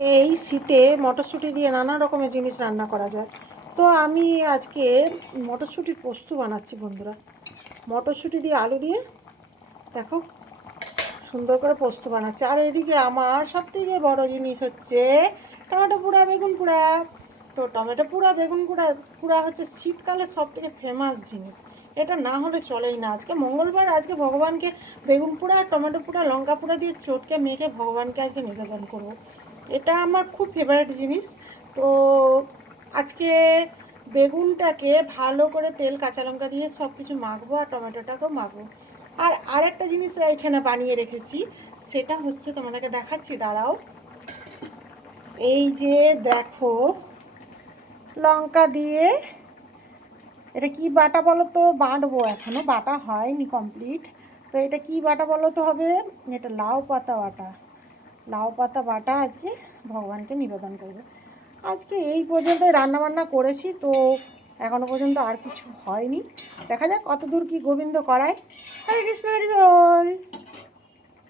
এই শীতে মটরশুঁটি দিয়ে নানা রকমের জিনিস রান্না করা যায়। তো আমি আজকে মটরশুঁটির পোস্ত বানাচ্ছি বন্ধুরা। মটরশুঁটি দিয়ে আলু দিয়ে দেখো সুন্দর করে পোস্ত বানাচ্ছি। আর এদিকে আমার সবথেকে বড় জিনিস হচ্ছে টমেটো পোড়া, বেগুন পোড়া। তো টমেটো পোড়া, বেগুন পোড়া পোড়া হচ্ছে শীতকালের সবথেকে ফেমাস জিনিস। এটা না হলে চলেই না। আজকে মঙ্গলবার, আজকে ভগবানকে বেগুন পোড়া, টমেটো পোড়া, লঙ্কা পোড়া দিয়ে চটকে মেখে ভগবানকে আজকে নিবেদন করব। এটা আমার খুব ফেভারিট জিনিস। তো আজকে বেগুনটাকে ভালো করে তেল কাঁচা লঙ্কা দিয়ে সব কিছু মাখবো আর টমেটোটাকেও মাখবো। আর আরেকটা জিনিস এখানে বানিয়ে রেখেছি, সেটা হচ্ছে তোমাদেরকে দেখাচ্ছি, দাঁড়াও। এই যে দেখো, লঙ্কা দিয়ে এটা কি বাটা বলো তো, বাটবো, এখনও বাটা হয়নি কমপ্লিট। তো এটা কি বাটা বলো তো হবে, এটা লাউ পাতা বাটা। লাউ পাতা বাটা আজকে ভগবানকে নিবেদন করবে। আজকে এই পর্যন্ত রান্নাবান্না করেছি, তো এখনও পর্যন্ত আর কিছু হয়নি। দেখা যাক কত দূর কী গোবিন্দ করায়। হরে কৃষ্ণ, হরি বল।